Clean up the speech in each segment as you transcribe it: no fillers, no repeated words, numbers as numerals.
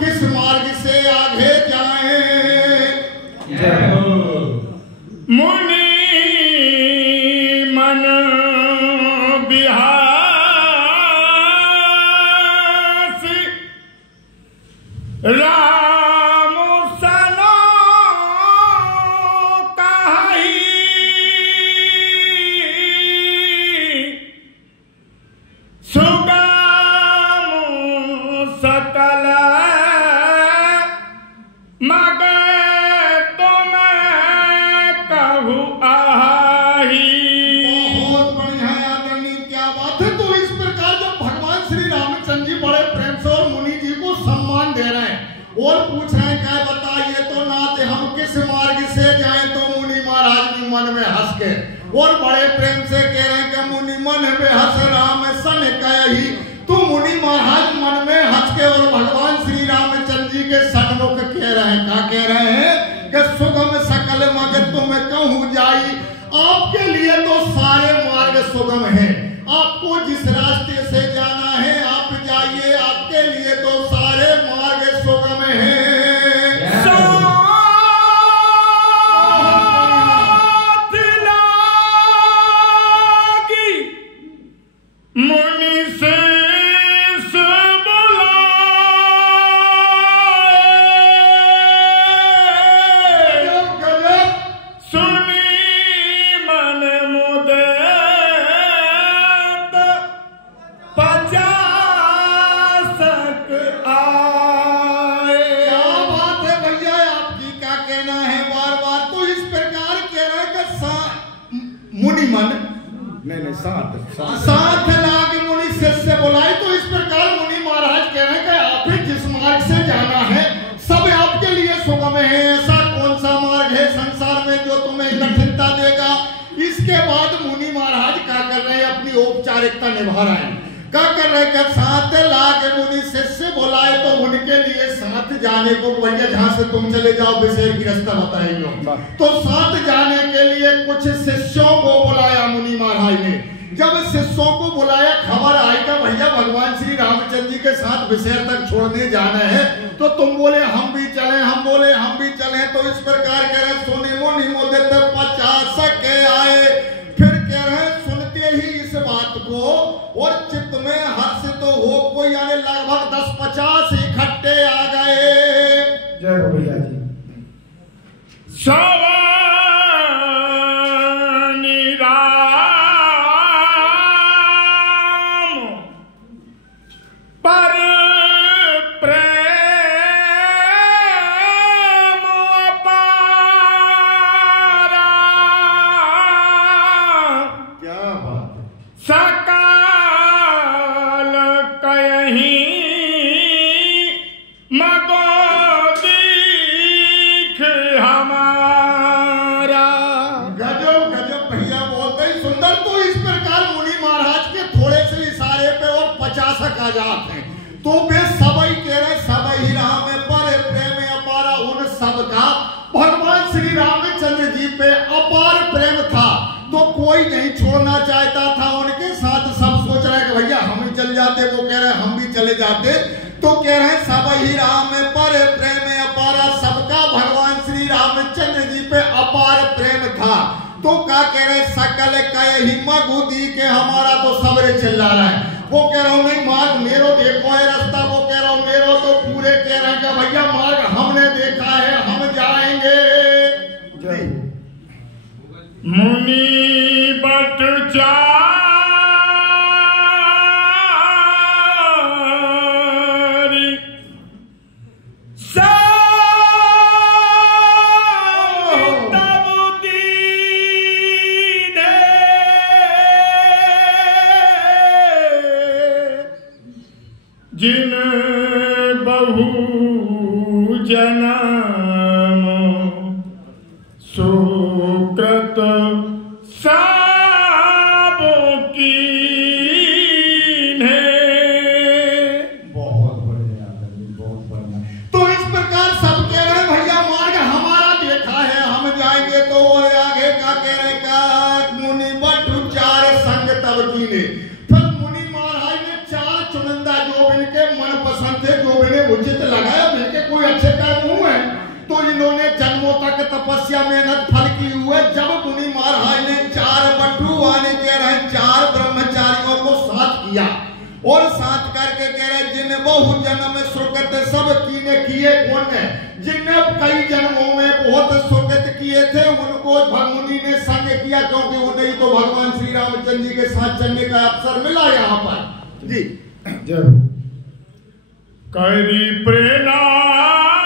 किस मार्ग से आगे जाएं। मुनि मन बिहासी राम सनो कहाई सुगम सकल मगर तुम कहू आही। बहुत बढ़िया आदरणीय, क्या बात है। तो इस प्रकार जब भगवान श्री रामचंद्र जी बड़े प्रेम से और मुनि जी को सम्मान दे रहे हैं और पूछ रहे हैं क्या बताइए तो नाथ हम किस मार्ग से जाएं, तो मुनि महाराज भी मन में हंस के और बड़े प्रेम से कह रहे हैं कि मुनि मन में हंस राम सन कही। तो मुनि महाराज मन में हंस के और भगवान श्री रामचंद्र जी के सन्मुख कह रहे हैं, क्या कह रहे हैं कि सुगम सकल मग तुम कहूँ जाई। आपके लिए तो सारे मार्ग सुगम हैं, आपको जिस रास्ते से जाना है आप जाइए, आपके लिए तो सारे मार्ग सुगम हैं। मुनि से साथ लाग मुनि शिष्य बुलाए। तो इस प्रकार मुनि महाराज कह रहे हैं कि आप ही जिस मार्ग से जाना है सब आपके लिए सुगम है। ऐसा कौन सा मार्ग है संसार में जो तुम्हें कठिनता देगा। इसके बाद मुनि महाराज क्या कर रहे हैं, अपनी औपचारिकता निभा रहे हैं। क्या कर रहे हैं, साथ लाग मुनि शिष्य बुलाए। तो उनके लिए साथ जाने को, भैया जहां से तुम चले जाओ विशेष की रास्ता बताएंगे। तो साथ जाने के लिए कुछ शिष्यों को बुलाया मुनि महाराज ने। जब शिष्यों को बुलाया खबर आई कि भैया भगवान श्री रामचंद्र जी के साथ विषय तक छोड़ने जाना है, तो तुम बोले हम भी चलें, हम बोले हम भी चलें। तो इस प्रकार कह रहे सोने मुनि मोदित 50 के आए। फिर कह रहे सुनते ही इस बात को और चित्त में हर्ष तो हो कोई, यानी लगभग 10-50 इकट्ठे आ गए। जय हो भैया जी। पर प्रेम अपारा। क्या बात है। सकल कहीं मगो दीख हमारा। गजब गजब भैया, बहुत ही सुंदर। तो इस प्रकार मुनि महाराज के थोड़े से इशारे पे और 50 आ जाते हैं। तो वे सबई कह रहे सबई राम पर प्रेम अपारा। उन सबका भगवान श्री रामचंद्र जी पे अपार प्रेम था, तो कोई नहीं छोड़ना चाहता था उनके साथ। सब सोच रहे कि भैया हम ही चल जाते, वो कह रहे हम भी चले जाते। तो कह रहे सबई राम पर प्रेम अपारा। सबका भगवान श्री रामचंद्र जी पे अपार प्रेम था। तो क्या कह रहे सकल कही मगुदी के हमारा। तो सबरे चिल्ला रहा है। वो कह रहा हूँ नहीं मार्ग मेरो देखो है रास्ता। वो कह रहा हूँ मेरो। तो पूरे कह रहे हैं कि भैया मार्ग हमने देखा है, हम जाएंगे। मुनि बट चारि तब दीने जिन बहु जन्म सुकृत साबो कीन्हे। बहुत बढ़िया, बहुत बढ़िया। तो इस प्रकार सब कह रहे हैं भैया मार्ग हमारा देखा है, हम जाएंगे। तो और आगे का कह रहे का मुनि बटु 4 संग तब कीने। फिर मुनि महाराज ने 4 चुनिंदा जो इनके मन पसंद थे, जो इन्हें उचित लगा जिन्होंने जन्मों तक तपस्या मेहनत फल की हुए, जब मुनि महाराज ने 4 बटू आने के रहे 4 ब्रह्मचारियों को साथ किया और साथ करके कह रहे जिन बहु जन्म सुकृत सब कीने किए कौन है, जिनने कई जन्मों में बहुत सुकृत किए थे उनको मुनि ने संग किया, क्योंकि उन्हें तो भगवान श्री रामचंद्र जी के साथ चलने का अवसर मिला यहाँ पर जी। जय करी प्रणाम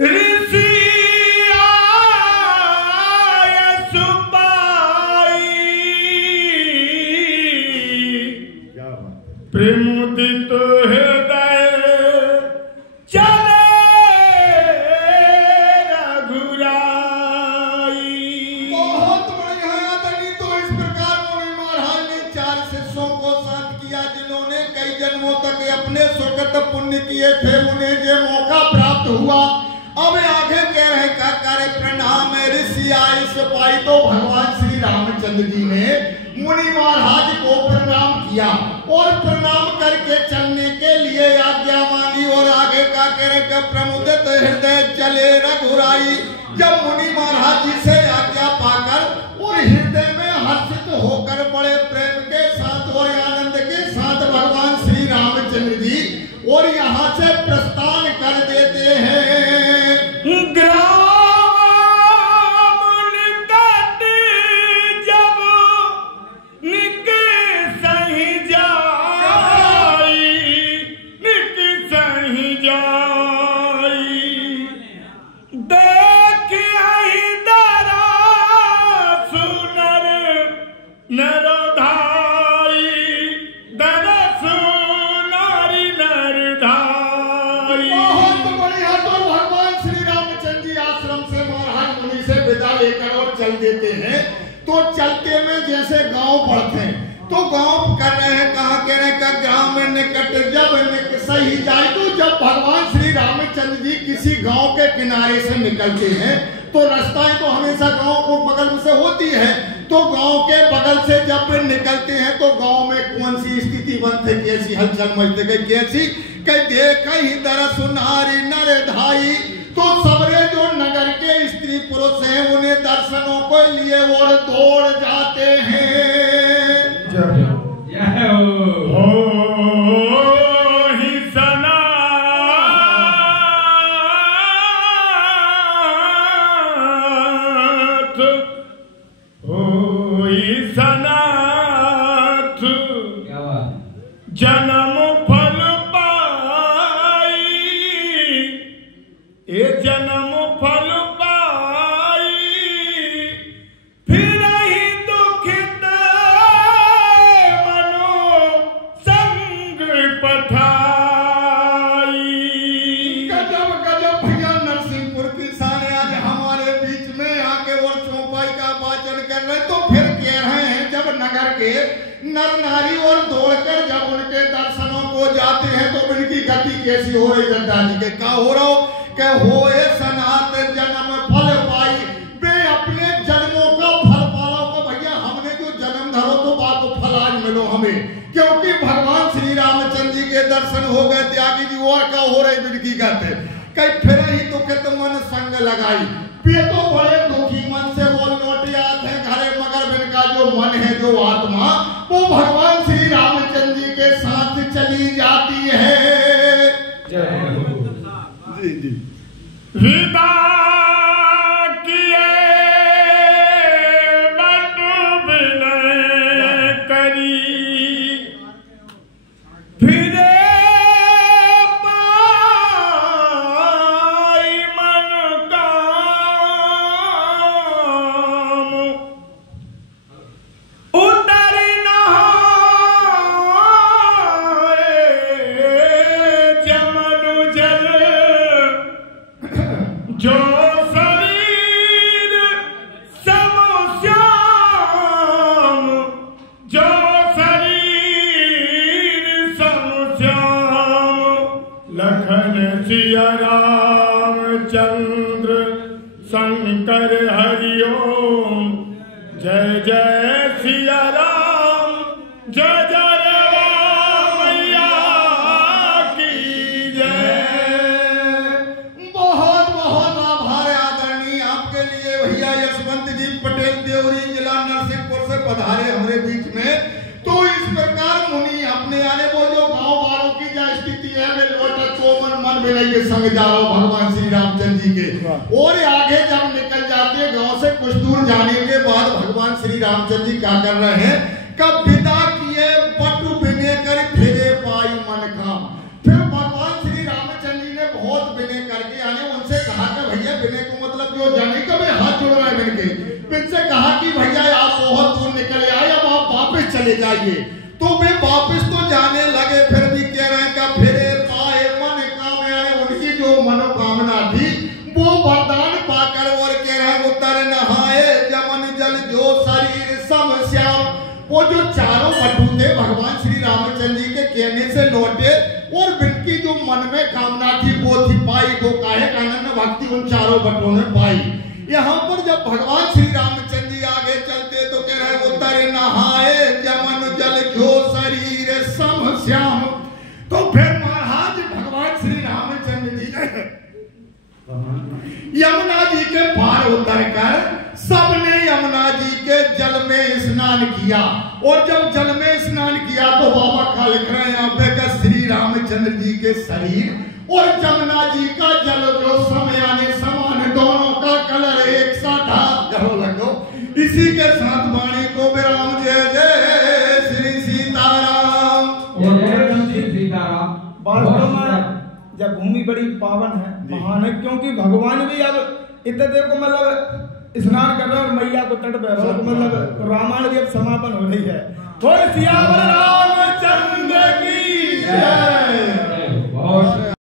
ऋषि आय सुपाई, प्रमुदित हृदय चले रघुराई। बहुत बढ़िया आदमी। तो इस प्रकार मुनि महाराज ने 4 शिष्यों को साथ किया जिन्होंने कई जन्मों तक अपने सुकृत पुण्य किए थे, उन्हें जो मौका प्राप्त हुआ। अब आगे कह रहे का करे प्रणाम ऋषि आय सिपाही। तो भगवान श्री रामचंद्र जी ने मुनि महाराज को प्रणाम किया और प्रणाम करके चलने के लिए आज्ञा मांगी और आगे का कह रहे का प्रमुदित हृदय चले रघुराई। जब मुनि महाराज जी से आज्ञा पाकर और हृदय में हर्षित होकर बड़े प्रेम के साथ और आनंद के साथ भगवान श्री रामचंद्र जी और यहाँ से प्रस्थान कर देते हैं। देते हैं तो चलते में जैसे गांव पड़ते हैं तो गांव कर रहे हैं, कहा कह रहे का ग्राम में निकट जब सही जाए। तो जब भगवान श्री रामचंद्र जी किसी गांव के किनारे से निकलते हैं तो रास्ताएं तो हमेशा गांव को बगल से होती है, तो गांव के बगल से जब निकलते हैं तो गांव में कौन सी स्थिति बनती, कैसी हलचल मचते गई, कैसी कह देख ही दरस नारी नर धाई। तो सबरे जो नगर के स्त्री पुरुष हैं उन्हें दर्शनों को लिए और दौड़ जाते हैं। जन्म फल पाई, ये जन्म फल पाई, फिर ही दुखित मनो संग पठाई। गजब गजब भैया, नरसिंहपुर किसान आज हमारे बीच में आके और चौपाई का वाचन कर रहे। तो फिर कह रहे हैं जब नगर के नर नारी और दौड़कर जब उनके दर्शनों को जाते हैं तो इनकी गति कैसी हो रही गद्दा जी के का हो रहा हो कि होए सनात जन्म फल पाई। वे अपने जन्मों का फल पाला को भैया हमने जो जन्म धरो तो बात फल आज मिलो हमें, क्योंकि भगवान श्री रामचंद्र जी के दर्शन हो गए। त्यागी जी और का हो रही बिनकी कहते कहीं फिर ही दुखित मन संग लगाई। ये तो बड़े दुखी मन से वो लौट आते हैं घरे, मगर इनका जो मन है जो आत्मा वो भगवान श्री रामचंद्र जी के साथ चली जाती है। जी जी विदा किए बट विनय करी, फिरे जो शरीर समश्याम, जो शरीर समश्याम, लखन सिया रामचंद्र शंकर हरिओम। जय जय सिया राम, जय जय राम मैया की पधारे हमारे बीच में। तो इस प्रकार मुनि अपने आने वो जो गांव वालों की जो स्थिति है वे लौटा चौवन मन विनय के संग जा रहा हूं भगवान श्री रामचंद्र जी के। और आगे जब निकल जाते गांव से कुछ दूर जाने के बाद भगवान श्री रामचंद्र जी क्या कर रहे हैं, कब विदा किए बटु विनय कर फिरे पाई मन काम। फिर भगवान श्री रामचंद्र जी ने बहुत विनय करके आने उनसे कहा कि भैया विनय को मतलब जो जाने का मैं हाथ जोड़ रहा है मिलके, इनसे कहा कि भैया आप बहुत दूर निकले आए, अब आप वापस चले जाइए। तो वे वापस तो जाने लगे, फिर भी कह रहे हैं कि फिरे पाए मन काम, यानी उनकी जो मनोकामना थी वो वरदान पाकर और कह रहे हैं उतर नहाए जमन जल जो शरीर सम श्याम। वो जो चारों बटू थे भगवान श्री रामचंद्र जी के कहने से लौटे और उनकी जो मन में कामना थी वो थी पाई, वो काहे आनंद भक्ति उन चारों बटुओं ने पाई। यहाँ पर जब भगवान श्री रामचंद्र जी आगे चलते तो कह रहे उतर नहाए जमन जल जो शरीर सम श्याम। तो फिर महाराज भगवान श्री रामचंद्र जी यमुना जी के पार उतर कर सबने यमुना जी के जल में स्नान किया। और जब जल में स्नान किया तो बाबा का लिख रहे हैं यहाँ पे कि श्री रामचंद्र जी के शरीर और यमुना जी का जल जो समय आने समान, दोनों का कलर एक सा था। जरो लगो इसी के साथ वाणी को विराम। जय जय श्री सीताराम। सीताराम। वास्तव में जब भूमि बड़ी पावन है, महान है, क्योंकि भगवान भी अब इतने देर को मतलब स्नान कर रहे हैं और मैया को तट पे मतलब रामायण भी अब समापन हो रही है।